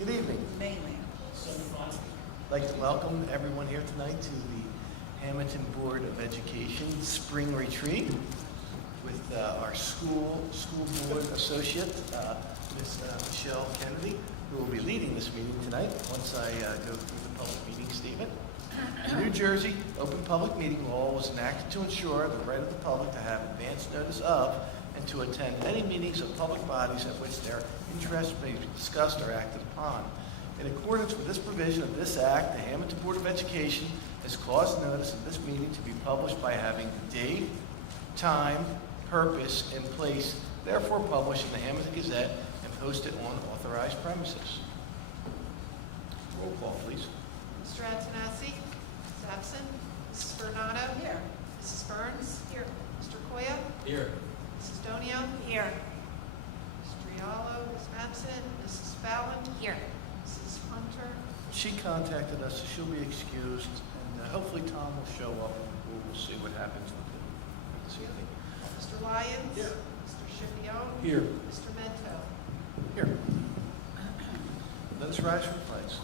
Good evening. Mainly. I'd like to welcome everyone here tonight to the Hammonton Board of Education Spring Retreat with our school board associate, Ms. Michelle Kennedy, who will be leading this meeting tonight once I go through the public meeting statement. The New Jersey Open Public Meeting Law was enacted to ensure the right of the public to have advance notice of and to attend any meetings of public bodies at which their interests may be discussed or acted upon. In accordance with this provision of this Act, the Hammonton Board of Education has caused notice of this meeting to be published by having the date, time, purpose, and place therefore published in the Hammonton Gazette and posted on authorized premises. Roll call, please. Mr. Antonassi? Mrs. absent. Mrs. Bernardo? Here. Mrs. Burns? Here. Mr. Koya? Here. Mrs. Donio? Here. Mr. Riallo is absent. Mrs. Fallon? Here. Mrs. Hunter? She contacted us, so she'll be excused, and hopefully Tom will show up, and we'll see what happens with him this evening. Mr. Lyons? Here. Mr. Schipione? Here. Mr. Mento? Here. Let us rise for the pledge.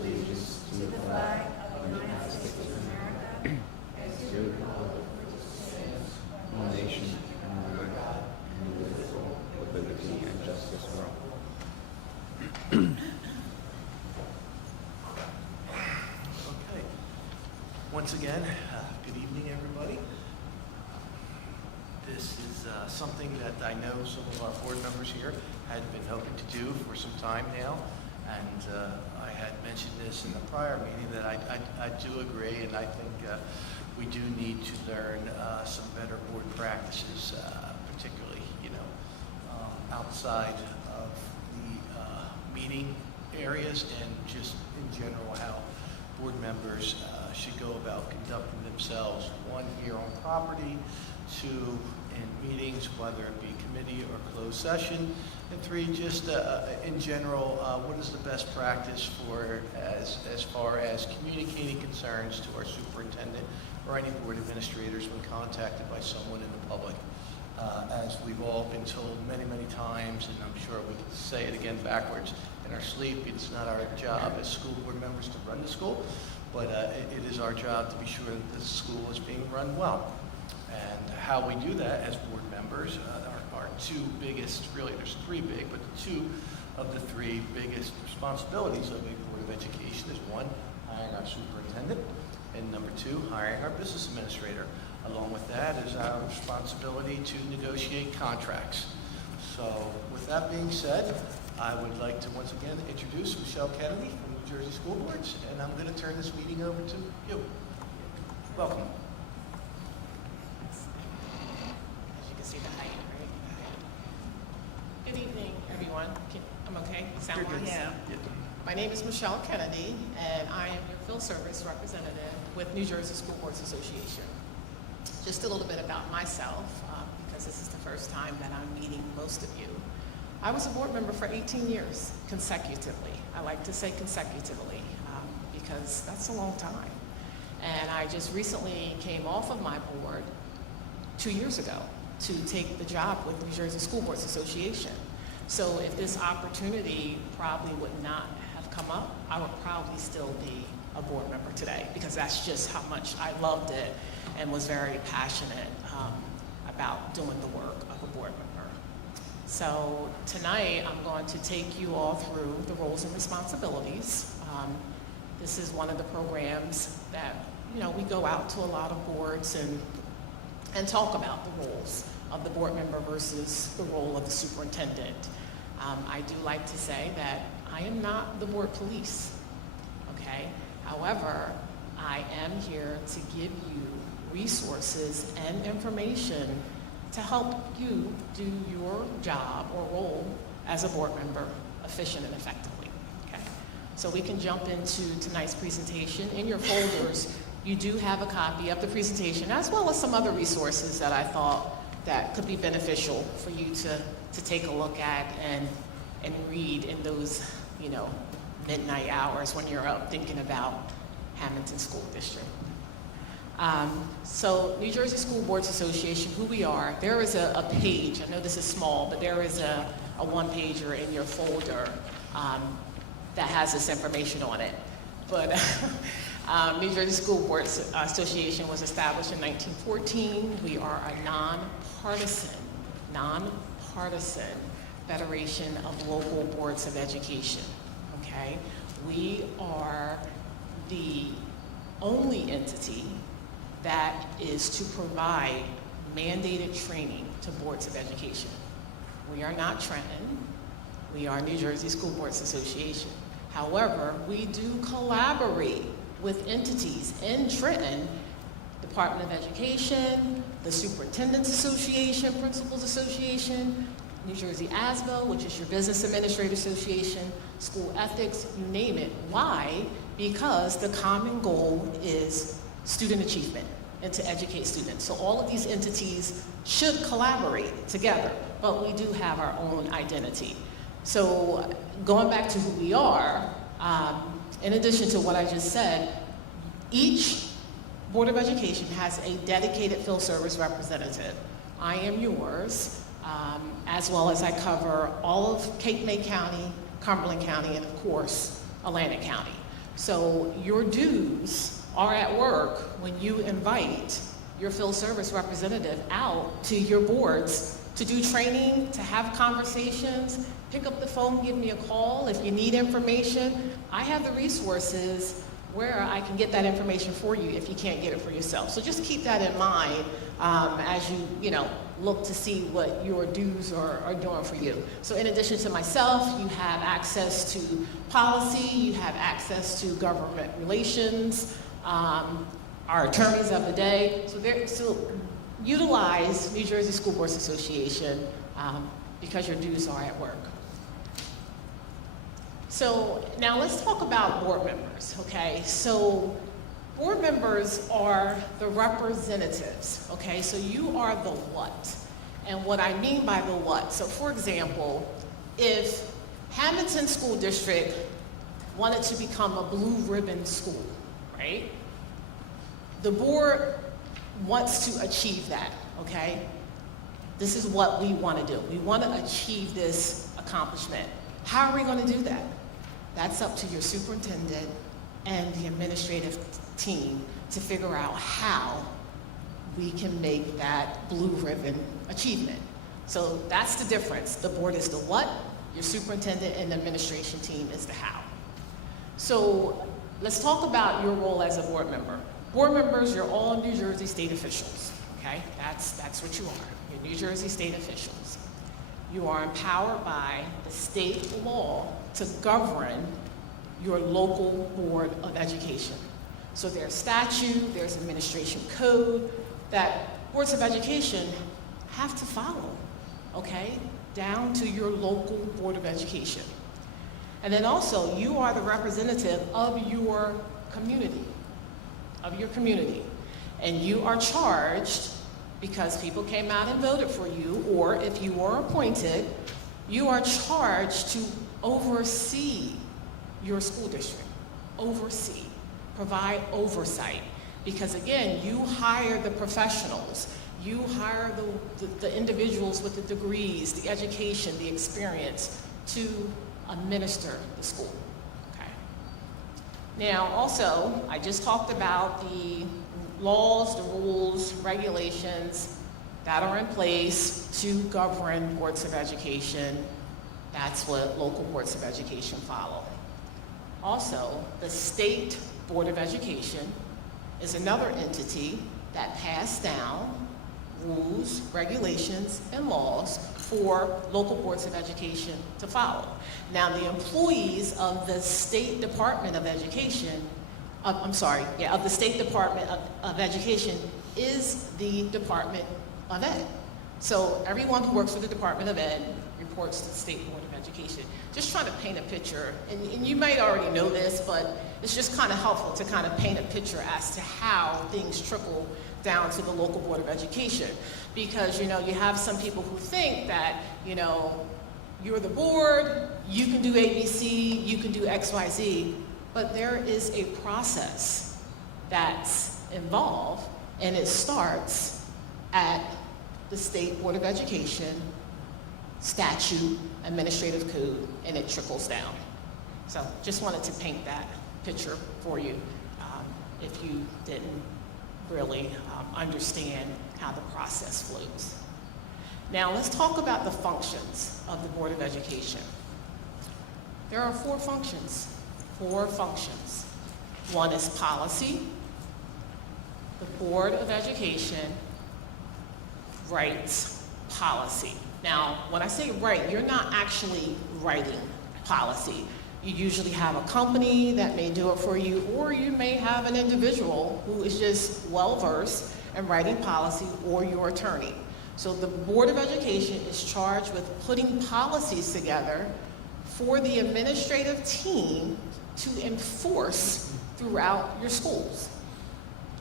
Allegiance to the flag of the United States of America and to the republic which stands one nation under God, indivisible, with liberty and justice for all. Okay. Once again, good evening, everybody. This is something that I know some of our board members here had been hoping to do for some time now, and I had mentioned this in the prior meeting that I do agree, and I think we do need to learn some better board practices, particularly, outside of the meeting areas and just in general how board members should go about conducting themselves, one, here on property, two, in meetings, whether it be committee or closed session, and three, just in general, what is the best practice for as far as communicating concerns to our superintendent or any board administrators when contacted by someone in the public. As we've all been told many, many times, and I'm sure we can say it again backwards in our sleep, it's not our job as school board members to run the school, but it is our job to be sure that the school is being run well. And how we do that as board members, our two biggest, really there's three big, but two of the three biggest responsibilities of a Board of Education is one, hiring our superintendent, and number two, hiring our business administrator. Along with that is our responsibility to negotiate contracts. So with that being said, I would like to once again introduce Michelle Kennedy from New Jersey School Boards, and I'm going to turn this meeting over to you. Welcome. As you can see the height, right? Good evening, everyone. I'm okay? Sound You're good. wise? Yeah. Yeah. My name is Michelle Kennedy, and I am your field service representative with New Jersey School Boards Association. Just a little bit about myself, because this is the first time that I'm meeting most of you. I was a board member for 18 years consecutively. I like to say consecutively because that's a long time. And I just recently came off of my board 2 years ago to take the job with New Jersey School Boards Association. So if this opportunity probably would not have come up, I would probably still be a board member today because that's just how much I loved it and was very passionate about doing the work of a board member. So tonight I'm going to take you all through the roles and responsibilities. This is one of the programs that we go out to a lot of boards and talk about the roles of the board member versus the role of the superintendent. I do like to say that I am not the board police, okay? However, I am here to give you resources and information to help you do your job or role as a board member efficient and effectively, okay? So we can jump into tonight's presentation. In your folders, you do have a copy of the presentation as well as some other resources that I thought that could be beneficial for you to take a look at and read in those, midnight hours when you're up thinking about Hammonton School District. So New Jersey School Boards Association, who we are, there is a page, I know this is small, but there is a one-pager in your folder that has this information on it. But New Jersey School Boards Association was established in 1914. We are a nonpartisan federation of local boards of education, okay? We are the only entity that is to provide mandated training to boards of education. We are not Trenton, we are New Jersey School Boards Association. However, we do collaborate with entities in Trenton, Department of Education, the Superintendent's Association, Principals Association, New Jersey ASBO, which is your Business Administrator Association, School Ethics, you name it. Why? Because the common goal is student achievement and to educate students. So all of these entities should collaborate together, but we do have our own identity. So going back to who we are, in addition to what I just said, each Board of Education has a dedicated field service representative. I am yours, as well as I cover all of Cape May County, Cumberland County, and of course, Atlantic County. So your dues are at work when you invite your field service representative out to your boards to do training, to have conversations, pick up the phone, give me a call. If you need information, I have the resources where I can get that information for you if you can't get it for yourself. So just keep that in mind as you look to see what your dues are doing for you. So in addition to myself, you have access to policy, you have access to government relations, our attorneys of the day. So utilize New Jersey School Boards Association because your dues are at work. So now let's talk about board members, okay? So board members are the representatives, okay? So you are the what. And what I mean by the what, so for example, if Hammonton School District wanted to become a blue ribbon school, right? The board wants to achieve that, okay? This is what we want to do. We want to achieve this accomplishment. How are we going to do that? That's up to your superintendent and the administrative team to figure out how we can make that blue ribbon achievement. So that's the difference. The board is the what, your superintendent and the administration team is the how. So let's talk about your role as a board member. Board members, you're all New Jersey state officials, okay? That's what you are. You're New Jersey state officials. You are empowered by the state law to govern your local board of education. So there's statute, there's administration code that boards of education have to follow, okay? Down to your local board of education. And then also, you are the representative of your community, And you are charged, because people came out and voted for you, or if you were appointed, you are charged to oversee your school district. Oversee, provide oversight. Because again, you hire the professionals, you hire the individuals with the degrees, the education, the experience to administer the school, okay? Now also, I just talked about the laws, the rules, regulations that are in place to govern boards of education. That's what local boards of education follow. Also, the State Board of Education is another entity that passed down rules, regulations, and laws for local boards of education to follow. Now, the employees of the State Department of Education, of the State Department of Education is the Department of Ed. So everyone who works for the Department of Ed reports to the State Board of Education. Just trying to paint a picture, and you might already know this, but it's just kind of helpful to kind of paint a picture as to how things trickle down to the local Board of Education. Because, you have some people who think that, you're the board, you can do ABC, you can do XYZ, but there is a process that's involved And it starts at the State Board of Education, statute, administrative code, and it trickles down. So just wanted to paint that picture for you if you didn't really understand how the process flows. Now let's talk about the functions of the Board of Education. There are four functions. One is policy. The Board of Education writes policy. Now, when I say write, you're not actually writing policy. You usually have a company that may do it for you, or you may have an individual who is just well-versed in writing policy, or your attorney. So the Board of Education is charged with putting policies together for the administrative team to enforce throughout your schools.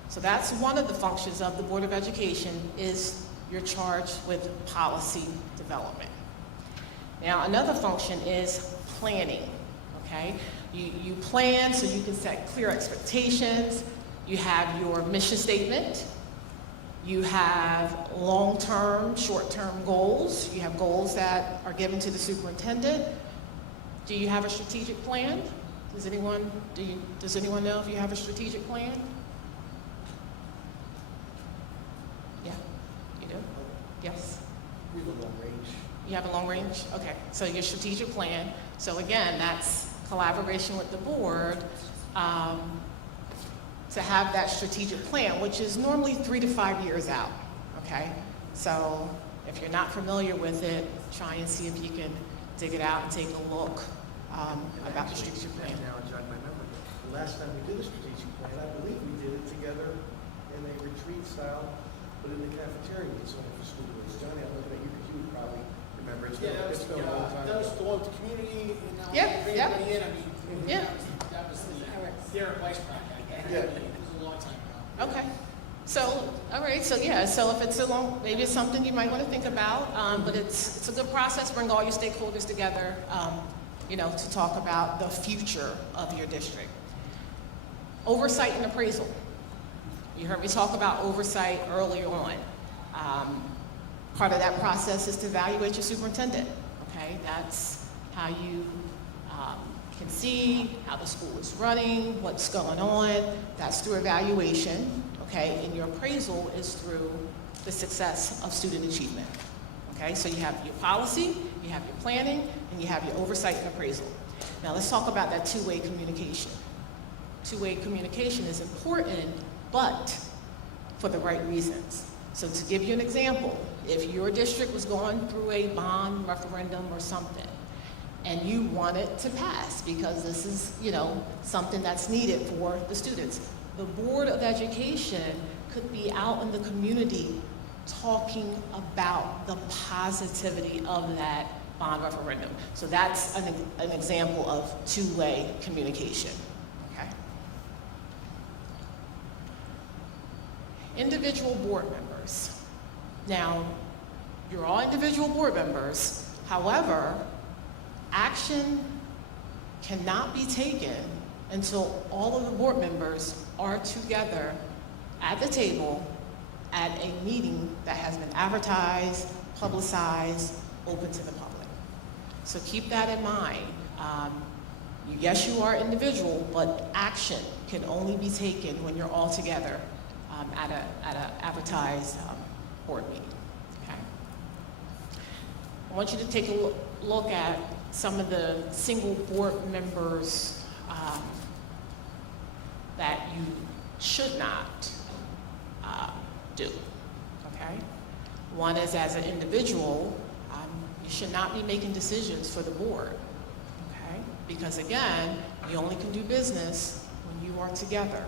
So that's one of the functions of the Board of Education, is you're charged with policy development. Now, another function is planning, okay? You plan so you can set clear expectations. You have your mission statement. You have long-term, short-term goals. You have goals that are given to the superintendent. Do you have a strategic plan? Does anyone know if you have a strategic plan? Yeah, you do? Yes? We have a long range. You have a long range? Okay, so your strategic plan. So again, that's collaboration with the board to have that strategic plan, which is normally 3 to 5 years out, okay? So if you're not familiar with it, try and see if you can dig it out and take a look about the strategic plan. Now I jog my memory. The last time we did a strategic plan, I believe we did it together in a retreat style, but in the cafeteria, it's only for school boards. Johnny, I'm looking at you because you would probably remember. It's been a long time That was ago. the one with the community, and now Yeah, bring yeah. everybody in. I mean, Yeah. that was the Derek Weiss project. Yeah. It was a long time ago. Okay. So, all right, so yeah, so if it's a long, maybe it's something you might want to think about, but it's a good process. Bring all your stakeholders together, to talk about the future of your district. Oversight and appraisal. You heard me talk about oversight earlier on. Part of that process is to evaluate your superintendent, okay? That's how you can see how the school is running, what's going on. That's through evaluation, okay? And your appraisal is through the success of student achievement, okay? So you have your policy, you have your planning, and you have your oversight and appraisal. Now let's talk about that two-way communication. Two-way communication is important, but for the right reasons. So to give you an example, if your district was going through a bond referendum or something, and you want it to pass because this is, something that's needed for the students, the Board of Education could be out in the community talking about the positivity of that bond referendum. So that's an example of two-way communication, okay? Individual board members. Now, you're all individual board members. However, action cannot be taken until all of the board members are together at the table at a meeting that has been advertised, publicized, open to the public. So keep that in mind. Yes, you are individual, but action can only be taken when you're all together at an advertised board meeting. Okay? I want you to take a look at some of the single board members that you should not do. Okay? One is, as an individual, you should not be making decisions for the board. Okay? Because again, you only can do business when you are together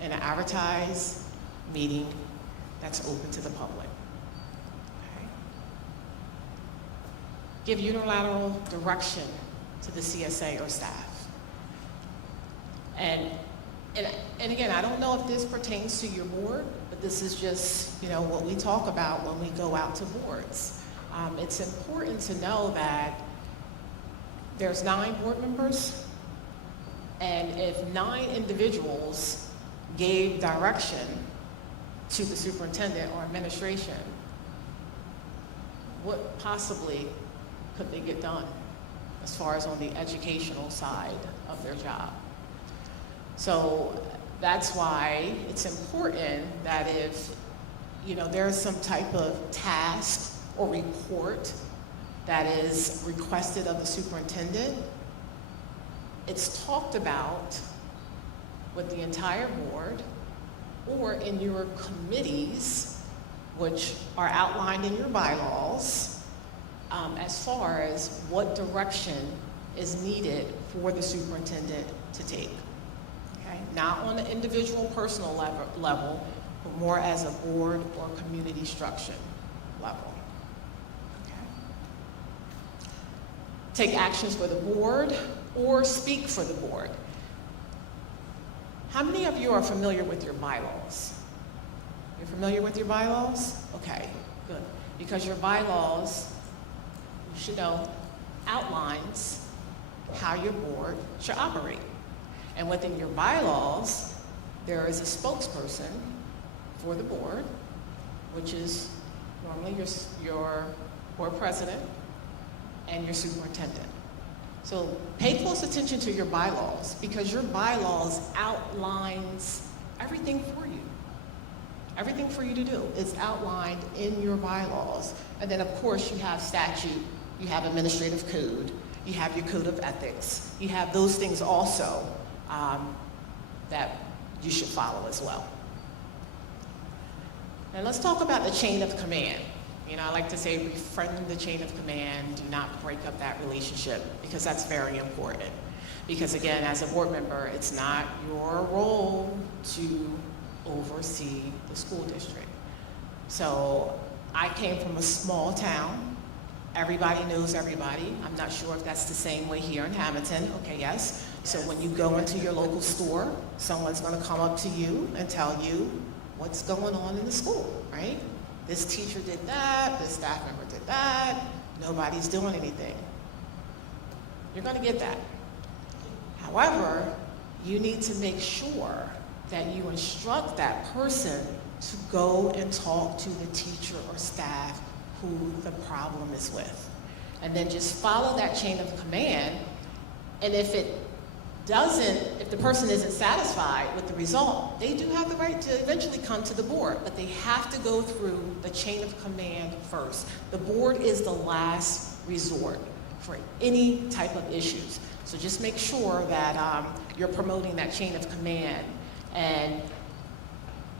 in an advertised meeting that's open to the public. Okay? Give unilateral direction to the CSA or staff. And again, I don't know if this pertains to your board, but this is just, what we talk about when we go out to boards. It's important to know that there's 9 board members, and if 9 individuals gave direction to the superintendent or administration, what possibly could they get done as far as on the educational side of their job? So that's why it's important that if, there's some type of task or report that is requested of the superintendent, it's talked about with the entire board or in your committees, which are outlined in your bylaws, as far as what direction is needed for the superintendent to take. Okay? Not on an individual personal level, but more as a board or community structure level. Okay? Take actions for the board or speak for the board. How many of you are familiar with your bylaws? You're familiar with your bylaws? Okay, good. Because your bylaws, you should know, outlines how your board should operate. And within your bylaws, there is a spokesperson for the board, which is normally your board president and your superintendent. So pay close attention to your bylaws, because your bylaws outlines everything for you. Everything for you to do is outlined in your bylaws. And then of course you have statute, you have administrative code, you have your code of ethics, you have those things also that you should follow as well. And let's talk about the chain of command. I like to say befriend the chain of command, do not break up that relationship, because that's very important. Because again, as a board member, it's not your role to oversee the school district. So I came from a small town. Everybody knows everybody. I'm not sure if that's the same way here in Hammonton. Okay, yes. So when you go into your local store, someone's gonna come up to you and tell you what's going on in the school, right? This teacher did that, this staff member did that, nobody's doing anything. You're gonna get that. However, you need to make sure that you instruct that person to go and talk to the teacher or staff who the problem is with. And then just follow that chain of command, and if the person isn't satisfied with the result, they do have the right to eventually come to the board, but they have to go through the chain of command first. The board is the last resort for any type of issues. So just make sure that you're promoting that chain of command. And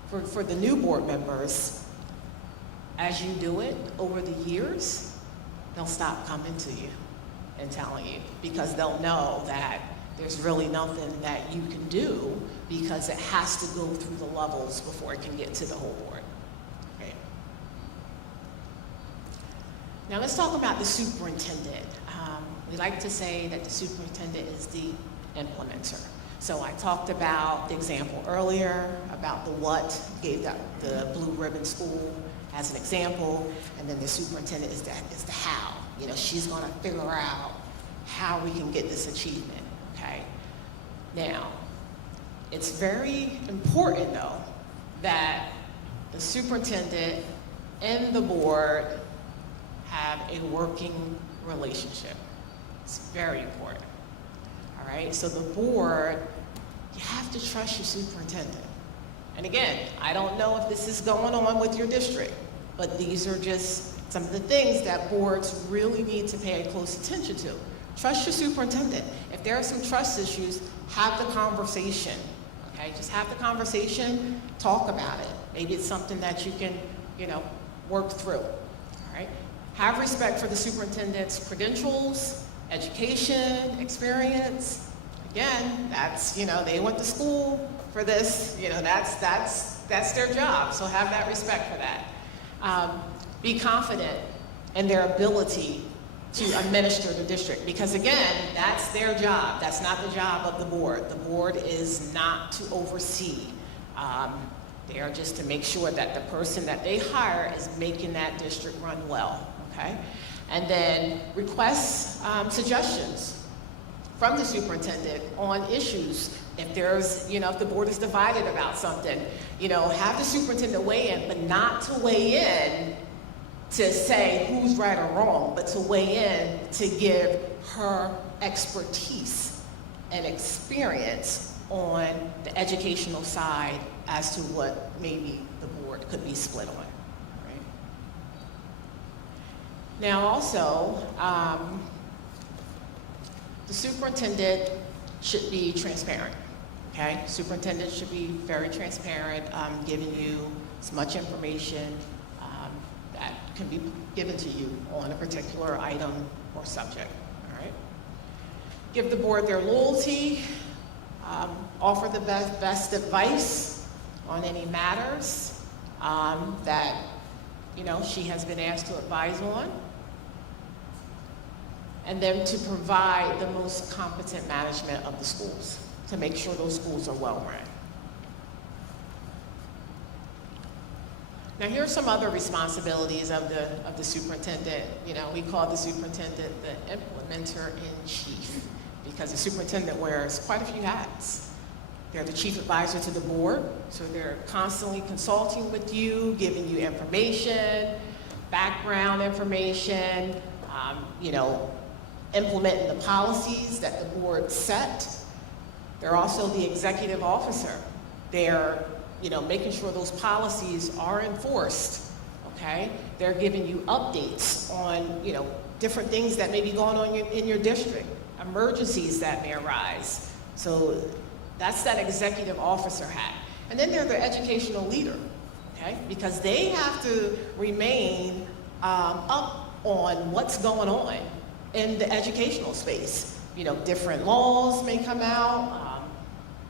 for the new board members, as you do it over the years, they'll stop coming to you and telling you, because they'll know that there's really nothing that you can do, because it has to go through the levels before it can get to the whole board. Okay. Now let's talk about the superintendent. We like to say that the superintendent is the implementer. So I talked about the example earlier about the what, gave the blue ribbon school as an example, and then the superintendent is the how. She's gonna figure out how we can get this achievement. Okay. Now, it's very important though that the superintendent and the board have a working relationship. It's very important. All right, so the board, you have to trust your superintendent. And again, I don't know if this is going on with your district, but these are just some of the things that boards really need to pay close attention to. Trust your superintendent. If there are some trust issues, have the conversation, okay? Just have the conversation, talk about it. Maybe it's something that you can, work through, all right? Have respect for the superintendent's credentials, education, experience. Again, that's, they went to school for this, that's their job, so have that respect for that. Be confident in their ability to administer the district, because again, that's their job. That's not the job of the board. The board is not to oversee. They are just to make sure that the person that they hire is making that district run well, okay? And then request suggestions from the superintendent on issues. If there's, if the board is divided about something, have the superintendent weigh in, but not to weigh in to say who's right or wrong, but to weigh in to give her expertise and experience on the educational side as to what maybe the board could be split on. Right? Now also, the superintendent should be transparent. Okay, superintendent should be very transparent, giving you as much information that can be given to you on a particular item or subject. All right. Give the board their loyalty, offer the best advice on any matters that she has been asked to advise on, and then to provide the most competent management of the schools, to make sure those schools are well run. Now here are some other responsibilities of the superintendent. We call the superintendent the implementer-in-chief, because the superintendent wears quite a few hats. They're the chief advisor to the board, so they're constantly consulting with you, giving you information, background information, implementing the policies that the board set. They're also the executive officer. They're, making sure those policies are enforced, okay? They're giving you updates on, different things that may be going on in your district, emergencies that may arise. So that's that executive officer hat. And then they're the educational leader, okay? Because they have to remain up on what's going on in the educational space. Different laws may come out,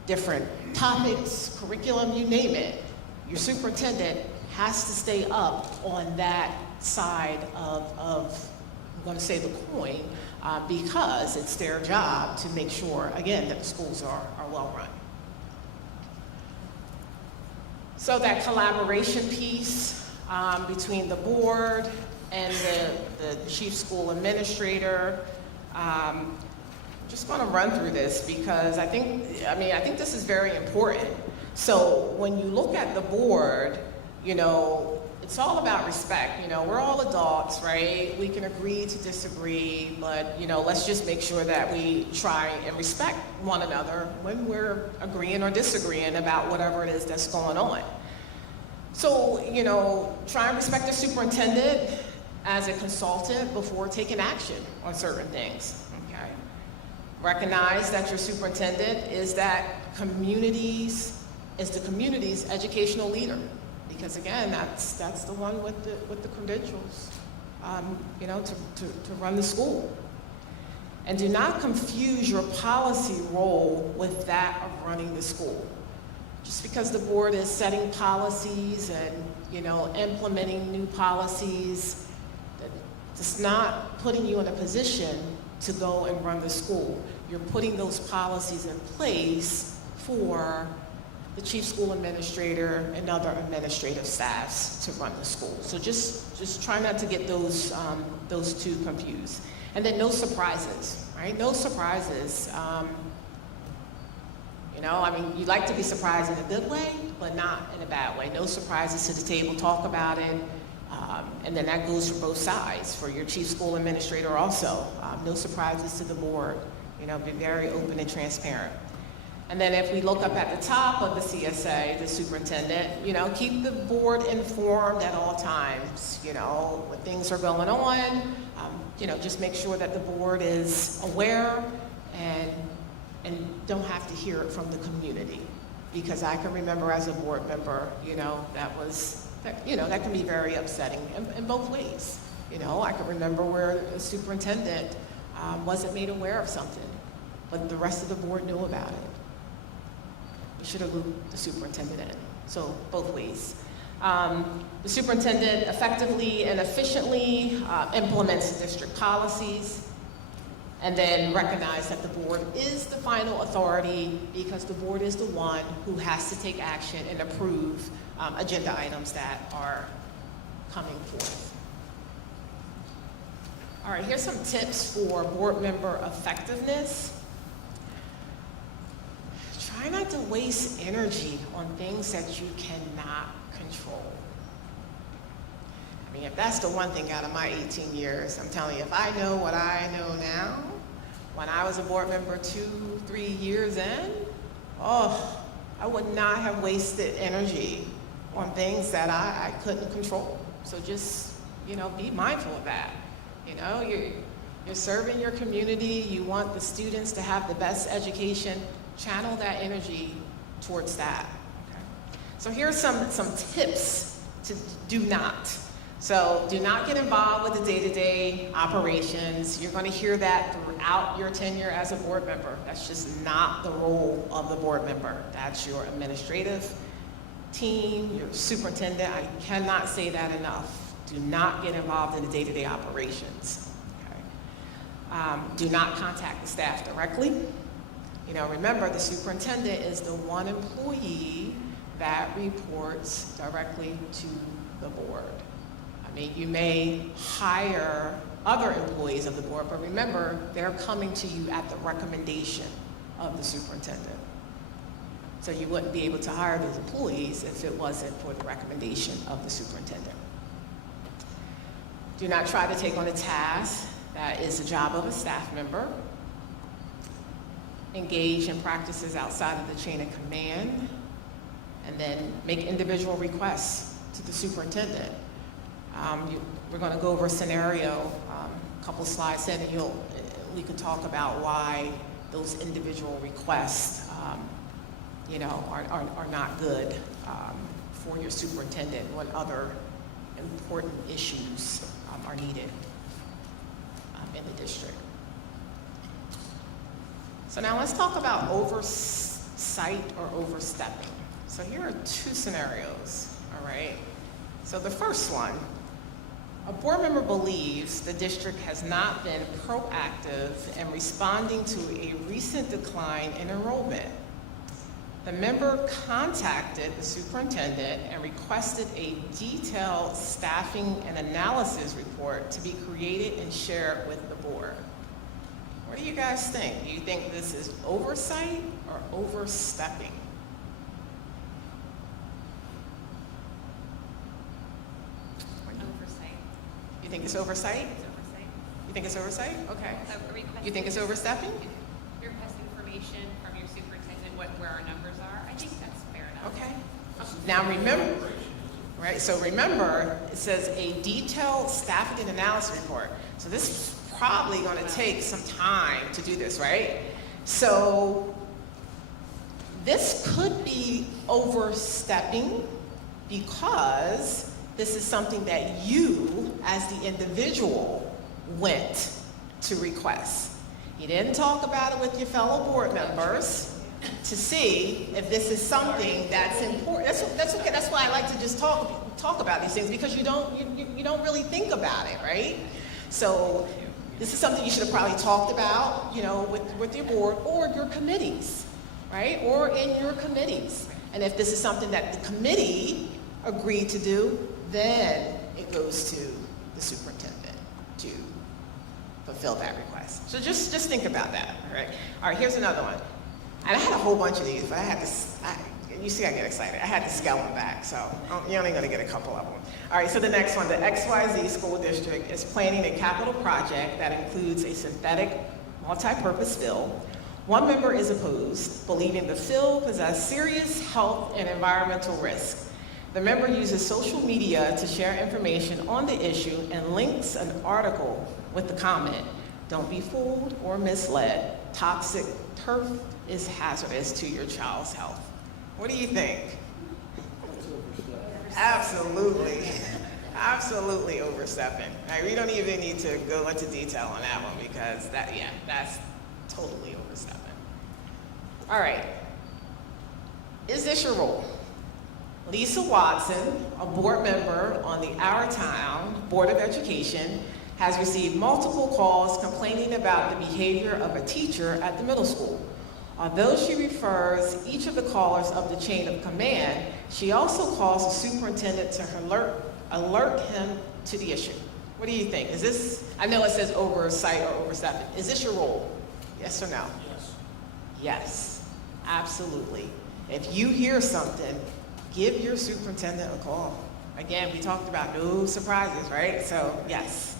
different topics, curriculum, you name it. Your superintendent has to stay up on that side of I'm going to say the coin, because it's their job to make sure, again, that the schools are well run. So that collaboration piece between the board and the chief school administrator, just going to run through this because I think this is very important. So when you look at the board, it's all about respect. We're all adults, right? We can agree to disagree, but let's just make sure that we try and respect one another when we're agreeing or disagreeing about whatever it is that's going on. So, try and respect the superintendent as a consultant before taking action on certain things. Recognize that your superintendent is the community's educational leader, because again, that's the one with the credentials, to run the school. And do not confuse your policy role with that of running the school. Just because the board is setting policies and implementing new policies, it's not putting you in a position to go and run the school. You're putting those policies in place for the chief school administrator and other administrative staffs to run the school. So just try not to get those two confused. And then no surprises, right? No surprises. You'd like to be surprised in a good way, but not in a bad way. No surprises to the table, talk about it. And then that goes for both sides, for your chief school administrator also. No surprises to the board. Be very open and transparent. And then if we look up at the top of the CSA, the superintendent, keep the board informed at all times, when things are going on. Just make sure that the board is aware and don't have to hear it from the community. Because I can remember as a board member, that can be very upsetting in both ways. I can remember where a superintendent wasn't made aware of something, but the rest of the board knew about it. You should have looped the superintendent in. So both ways. The superintendent effectively and efficiently implements district policies, and then recognize that the board is the final authority because the board is the one who has to take action and approve agenda items that are coming forth. All right, here's some tips for board member effectiveness. waste energy on things that you cannot control. I mean, if that's the one thing out of my 18 years, I'm telling you, if I know what I know now, when I was a board member 2-3 years in, oh, I would not have wasted energy on things that I couldn't control. So just, be mindful of that. You're serving your community, you want the students to have the best education, channel that energy towards that. Okay? So here's some tips to do not. So do not get involved with the day-to-day operations. You're going to hear that throughout your tenure as a board member. That's just not the role of the board member. That's your administrative team, your superintendent. I cannot say that enough. Do not get involved in the day-to-day operations. Okay? Do not contact the staff directly. Remember, the superintendent is the one employee that reports directly to the board. I mean, you may hire other employees of the board, but remember, they're coming to you at the recommendation of the superintendent. So you wouldn't be able to hire those employees if it wasn't for the recommendation of the superintendent. Do not try to take on a task that is the job of a staff member. Engage in practices outside of the chain of command, and then make individual requests to the superintendent. We're going to go over a scenario, a couple slides in, and we can talk about why those individual requests, are not good for your superintendent, what other important issues are needed in the district. So now let's talk about oversight or overstepping. So here are two scenarios, all right? So the first one, a board member believes the district has not been proactive in responding to a recent decline in enrollment. The member contacted the superintendent and requested a detailed staffing and analysis report to be created and shared with the board. What do you guys think? Do you think this is oversight or overstepping? Oversight. You think it's oversight? It's oversight. You think it's oversight? Okay. So a request. You think it's overstepping? Request information from your superintendent, where our numbers are. I think that's fair enough. Okay. Now remember, right? So remember, it says a detailed staffing and analysis report. So this is probably going to take some time to do this, right? So this could be overstepping because this is something that you, as the individual, went to request. You didn't talk about it with your fellow board members to see if this is something that's important. That's okay. That's why I like to just talk about these things, because you don't really think about it, right? So this is something you should have probably talked about, with your board or your committees, right? Or in your committees. And if this is something that the committee agreed to do, then it goes to the superintendent to fulfill that request. So just think about that, all right? All right, here's another one. And I had a whole bunch of these, but you see I get excited. I had to scale them back, so you're only gonna get a couple of them. All right, so the next one, the XYZ School District is planning a capital project that includes a synthetic multi-purpose field. One member is opposed, believing the field possesses serious health and environmental risk. The member uses social media to share information on the issue and links an article with the comment, "Don't be fooled or misled. Toxic turf is hazardous to your child's health." What do you think? Absolutely. Absolutely overstepping. Right, we don't even need to go into detail on that one, because that's totally overstepping. All right. Is this your role? Lisa Watson, a board member on the Our Town Board of Education, has received multiple calls complaining about the behavior of a teacher at the middle school. Although she refers each of the callers up the chain of command, she also calls the superintendent to alert him to the issue. What do you think? Is this, I know it says oversight or overstepping. Is this your role? Yes or no? Yes. Yes, absolutely. If you hear something, give your superintendent a call. Again, we talked about no surprises, right? So, yes.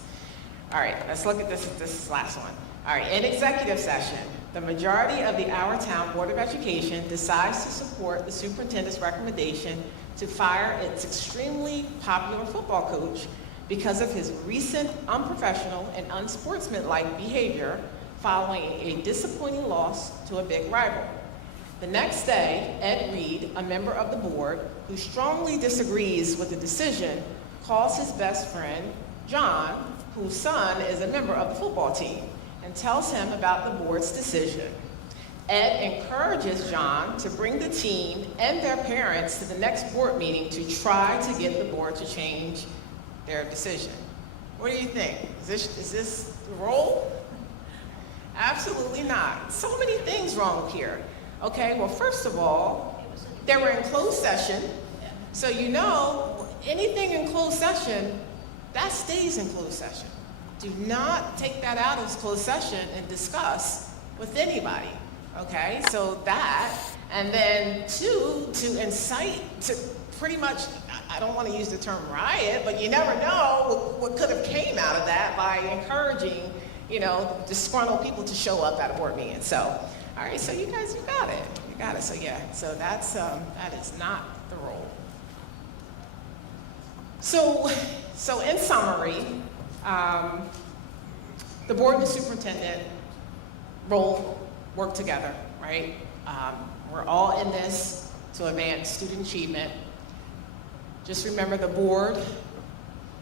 All right, let's look at this last one. All right, in executive session, the majority of the Our Town Board of Education decides to support the superintendent's recommendation to fire its extremely popular football coach because of his recent unprofessional and unsportsmanlike behavior following a disappointing loss to a big rival. The next day, Ed Reed, a member of the board who strongly disagrees with the decision, calls his best friend, John, whose son is a member of the football team, and tells him about the board's decision. Ed encourages John to bring the team and their parents to the next board meeting to try to get the board to change their decision. What do you think? Is this the role? Absolutely not. So many things wrong here. Okay, well, first of all, they were in closed session, so you know anything in closed session, that stays in closed session. Do not take that out of closed session and discuss with anybody, okay? So that, and then two, to incite to pretty much, I don't want to use the term riot, but you never know what could have came out of that by encouraging, you know, disgruntled people to show up at a board meeting. So, all right, so you guys, you got it. You got it. So yeah, so that is not the role. So in summary, the board and the superintendent work together, right? We're all in this to advance student achievement. Just remember the board,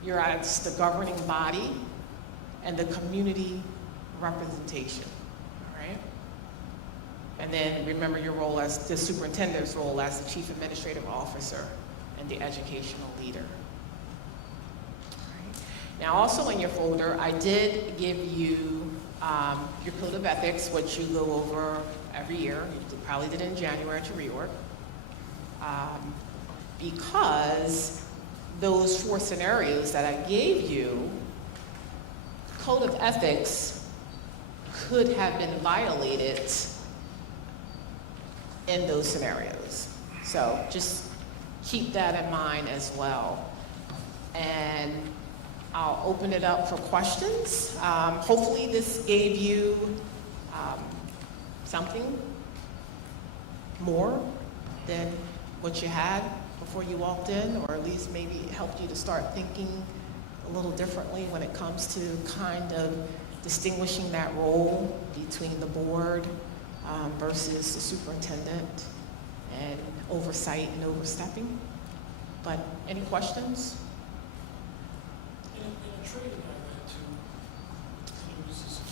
you're as the governing body and the community representation, all right? And then remember your role as the superintendent's role as the chief administrative officer and the educational leader. Now, also in your folder, I did give you your code of ethics, which you go over every year. You probably did it in January at your reorg. Because those 4 scenarios that I gave you, code of ethics could have been violated in those scenarios. So just keep that in mind as well. And I'll open it up for questions. Hopefully this gave you something more than what you had before you walked in, or at least maybe it helped you to start thinking a little differently when it comes to kind of distinguishing that role between the board versus the superintendent and oversight and overstepping. But any questions? In a training I went to,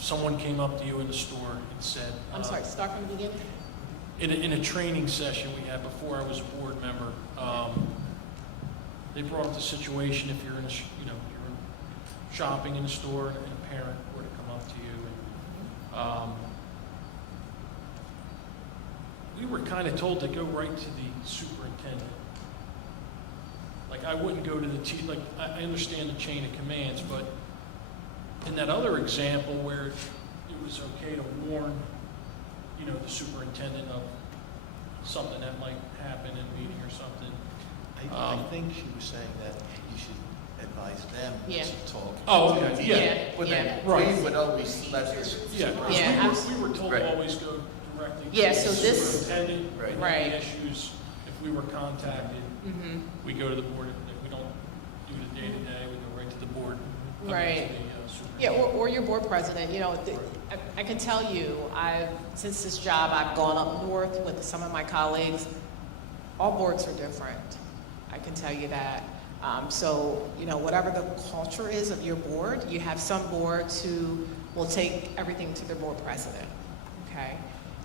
someone came up to you in the store and said, I'm sorry, start from the beginning? in a training session we had before I was a board member, they brought up the situation if you're in you're shopping in a store and a parent were to come up to you. And, we were kind of told to go right to the superintendent. Like, I wouldn't go to the like, I understand the chain of commands, but in that other example where it was okay to warn, the superintendent of something that might happen in a meeting or something. I think she was saying that you should advise them Yeah. to talk. Oh, to okay, the- yeah. But then Yeah. Right. we would always let this. Yeah, because Yeah, we were told Right. to always go directly Yeah, to so the this- superintendent. Right. And Right. any issues, if we were contacted, Mm-hmm. we go to the board. If we don't do the day-to-day, we go right to the board. up Right. to the, Yeah, superintendent. or your board president, I can tell you, since this job, I've gone up north with some of my colleagues. All boards are different. I can tell you that. So, whatever the culture is of your board, you have some boards who will take everything to their board president, okay?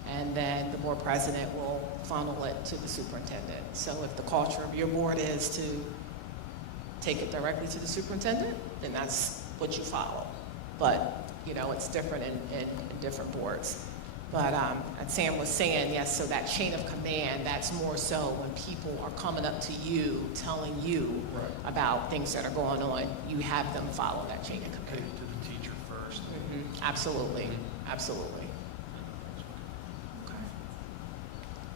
And then the board president will funnel it to the superintendent. So if the culture of your board is to take it directly to the superintendent, then that's what you follow. But, it's different in different boards. But as Sam was saying, yes, so that chain of command, that's more so when people are coming up to you, telling you Right. about things that are going on, you have them follow that chain of Take command. it to the teacher first. Absolutely, absolutely. Okay.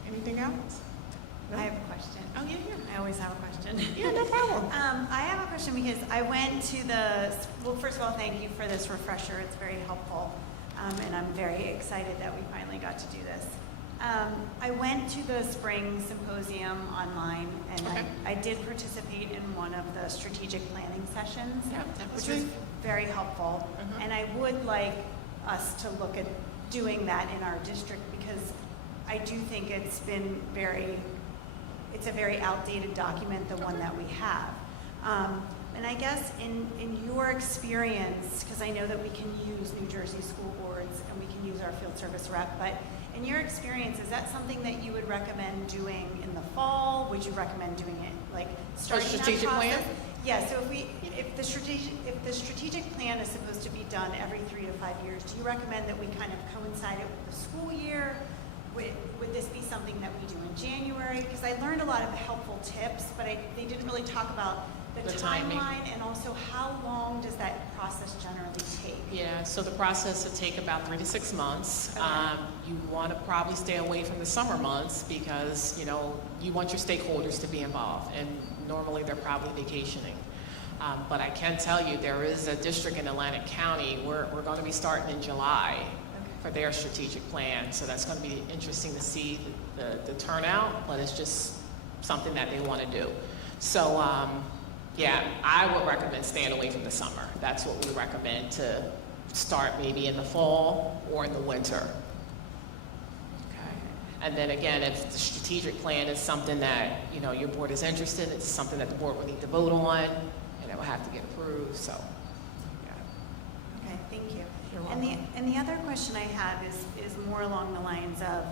Anything else? I have a question. Oh, yeah. I always have a question. Yeah, no problem. I have a question because I went to well, first of all, thank you for this refresher. It's very helpful. And I'm very excited that we finally got to do this. I went to the spring symposium online, and Okay. I did participate in one of the strategic planning sessions, Yeah, that was which was good. very helpful. Mhm. And I would like us to look at doing that in our district because I do think it's a very outdated document, the one that we have. And I guess in your experience, because I know that we can use New Jersey school boards and we can use our field service rep, but in your experience, is that something that you would recommend doing in the fall? Would you recommend doing it like starting that strategic plan? process? Yeah, so if the strategic plan is supposed to be done every 3 to 5 years, do you recommend that we kind of coincide it with the school year? Would this be something that we do in January? Because I learned a lot of helpful tips, but they didn't really talk about the timing. timeline and also how long does that process generally take? Yeah, so the process will take about 3 to 6 months. Okay. You want to probably stay away from the summer months because, you want your stakeholders to be involved, and normally they're probably vacationing. But I can tell you there is a district in Atlantic County where we're going to be starting in July for their strategic plan. So that's going to be interesting to see the turnout, but it's just something that they want to do. So, yeah, I would recommend staying away from the summer. That's what we recommend, to start maybe in the fall or in the winter. Okay. And then again, if the strategic plan is something that, your board is interested, it's something that the board will need to vote on, and it will have to get approved, so, yeah. Okay, thank you. You're And welcome. the other question I have is more along the lines of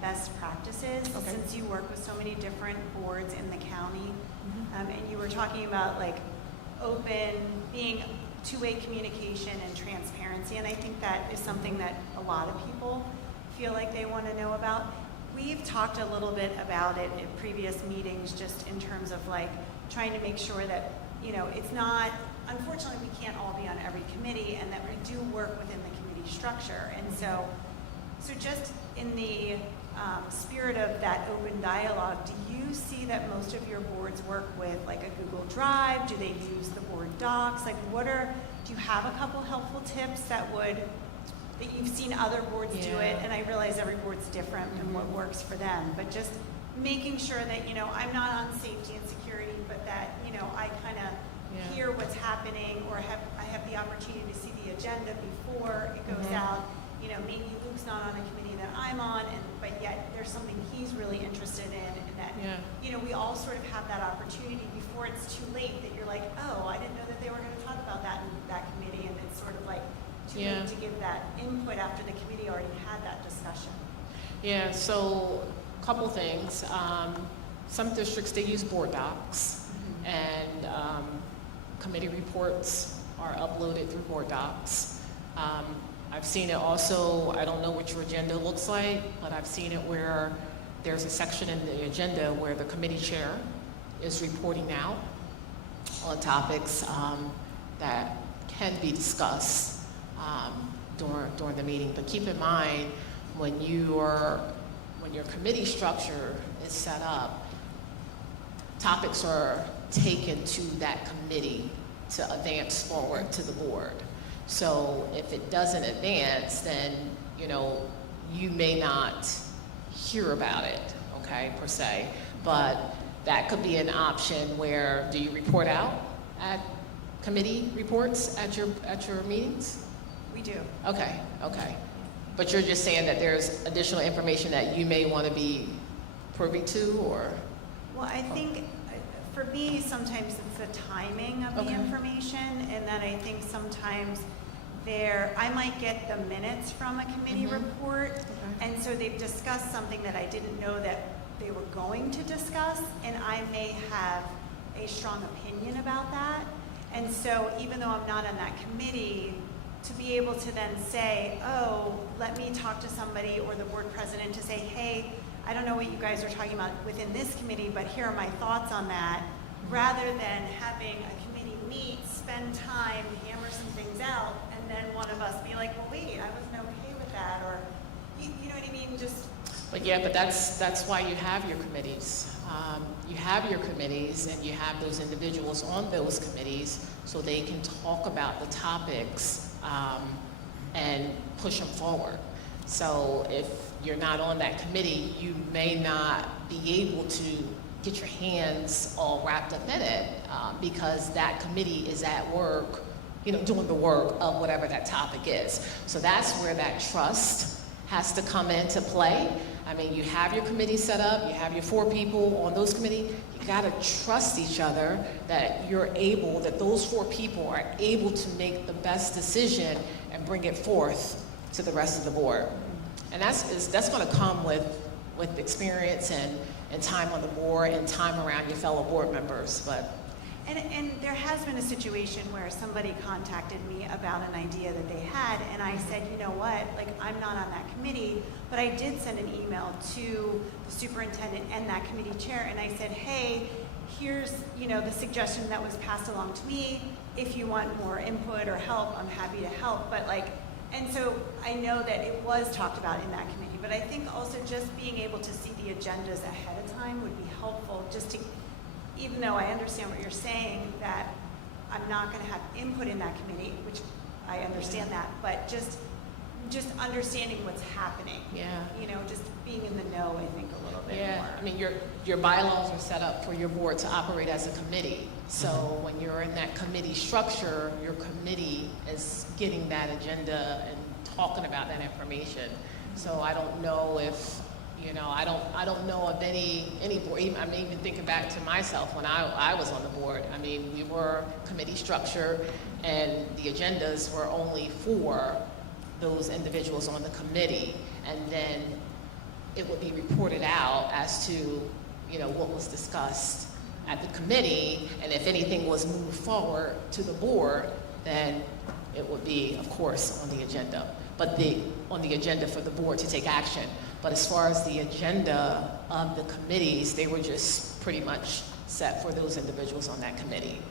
best practices. Okay. Since you work with so many different boards in the county, and you were talking about like being two-way communication and transparency, and I think that is something that a lot of people feel like they want to know about. We've talked a little bit about it in previous meetings, just in terms of like trying to make sure that, it's not, unfortunately, we can't all be on every committee, and that we do work within the committee structure. And so just in the spirit of that open dialogue, do you see that most of your boards work with like a Google Drive? Do they use the board docs? Like do you have a couple helpful tips that you've seen other boards do it? Yeah. And I realize every board's different and what works for them, but just making sure that, I'm not on safety and security, but that, I kind of hear what's happening, or I have the opportunity to see the agenda before it goes out. Maybe Luke's not on a committee that I'm on, but yet there's something he's really interested in, and that, we all sort of have that opportunity before it's too late, that you're like, oh, I didn't know that they were going to talk about that in that committee, and it's sort of like too late to give that input after the committee already had that discussion. Yeah, so a couple things. Some districts, they use board docs, and committee reports are uploaded through board docs. I've seen it also, I don't know what your agenda looks like, but I've seen it where there's a section in the agenda where the committee chair is reporting out on topics that can be discussed during the meeting. But keep in mind, when your committee structure is set up, topics are taken to that committee to advance forward to the board. So if it doesn't advance, then, you may not hear about it, okay, per se. But that could be an option where, do you report out at committee reports at your meetings? We do. Okay. But you're just saying that there's additional information that you may want to be privy to, or? Well, I think for me, sometimes it's the timing of the information, and then I think sometimes I might get the minutes from a committee report, and so they've discussed something that I didn't know that they were going to discuss, and I may have a strong opinion about that. And so even though I'm not on that committee, to be able to then say, oh, let me talk to somebody or the board president to say, hey, I don't know what you guys are talking about within this committee, but here are my thoughts on that, rather than having a committee meet, spend time, hammer some things out, and then one of us be like, well, wait, I wasn't okay with that, or, you know what I mean? Just But yeah, but that's why you have your committees. You have your committees and you have those individuals on those committees so they can talk about the topics and push them forward. So if you're not on that committee, you may not be able to get your hands all wrapped up in it because that committee is at work, you know, doing the work of whatever that topic is. So that's where that trust has to come into play. I mean, you have your committee set up, you have your 4 people on those committees, you gotta trust each other that that those 4 people are able to make the best decision and bring it forth to the rest of the board. And that's gonna come with experience and time on the board and time around your fellow board members, but. And there has been a situation where somebody contacted me about an idea that they had, and I said, you know what, like, I'm not on that committee, but I did send an email to the superintendent and that committee chair, and I said, hey, here's, you know, the suggestion that was passed along to me. If you want more input or help, I'm happy to help. But like, and so I know that it was talked about in that committee, but I think also just being able to see the agendas ahead of time would be helpful, just to, even though I understand what you're saying, that I'm not going to have input in that committee, which I understand that, but just understanding what's happening. Yeah. You know, just being in the know, I think, a little bit more. Yeah, I mean, your bylaws are set up for your board to operate as a committee. So when you're in that committee structure, your committee is getting that agenda and talking about that information. So I don't know if, you know, I don't know of any board. I mean, even thinking back to myself when I was on the board. I mean, we were committee structure, and the agendas were only for those individuals on the committee, and then it would be reported out as to, you know, what was discussed at the committee, and if anything was moved forward to the board, then it would be, of course, on the agenda. But on the agenda for the board to take action. But as far as the agenda of the committees, they were just pretty much set for those individuals on that committee.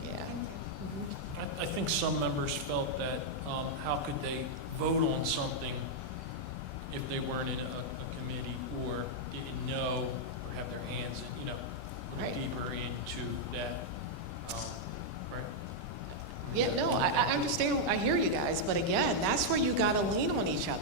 Okay, Yeah. thank you. I think some members felt that how could they vote on something if they weren't in a committee or didn't know or have their hands, you know, a little Right. deeper into that, right? Yeah, no, I understand, I hear you guys, but again, that's where you gotta lean on each other.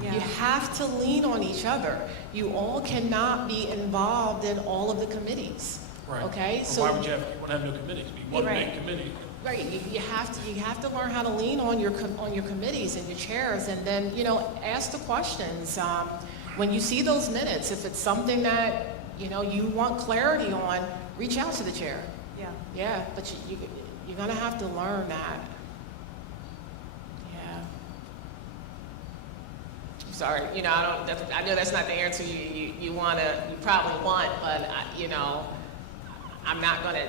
Yeah. You have to lean on each other. You all cannot be involved in all of the committees. Right. Okay, Well, so. why would you have no committees? Be one Right. big committee. Right, you have to learn how to lean on your committees and your chairs, and then, you know, ask the questions. When you see those minutes, if it's something that, you know, you want clarity on, reach out to the chair. Yeah. Yeah, but you're gonna have to learn that. Yeah. Sorry, you know, I know that's not the answer you probably want, but you know, I'm not gonna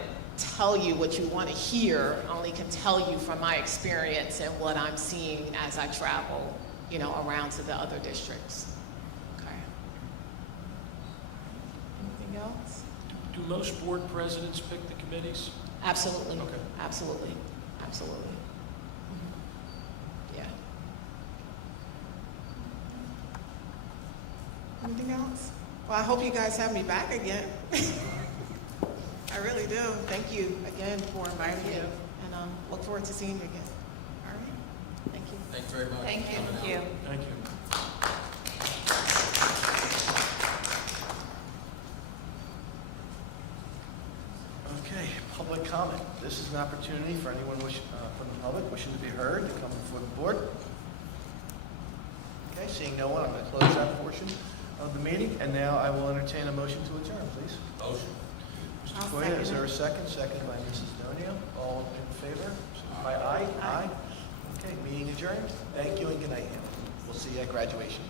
tell you what you want to hear. I only can tell you from my experience and what I'm seeing as I travel, you know, around to the other districts. Okay. Anything else? Do most board presidents pick the committees? Absolutely. Okay. Absolutely. Absolutely. Yeah. Anything else? Well, I hope you guys have me back again. I really do. Thank you again for inviting me, and look forward to seeing you again. All right. Thank you. Thanks very much. Thank you. Thank you. Thank you. Okay, public comment. This is an opportunity for anyone from the public wishing to be heard to come before the board. Okay, seeing no one, I'm going to close that portion of the meeting, and now I will entertain a motion to adjourn, please. Motion. Mr. I'll Toya, is second there a it. second? Second by Mrs. Donio. All in favor? By aye? Aye. Okay, meeting adjourned. Thank you and good night. We'll see you at graduation.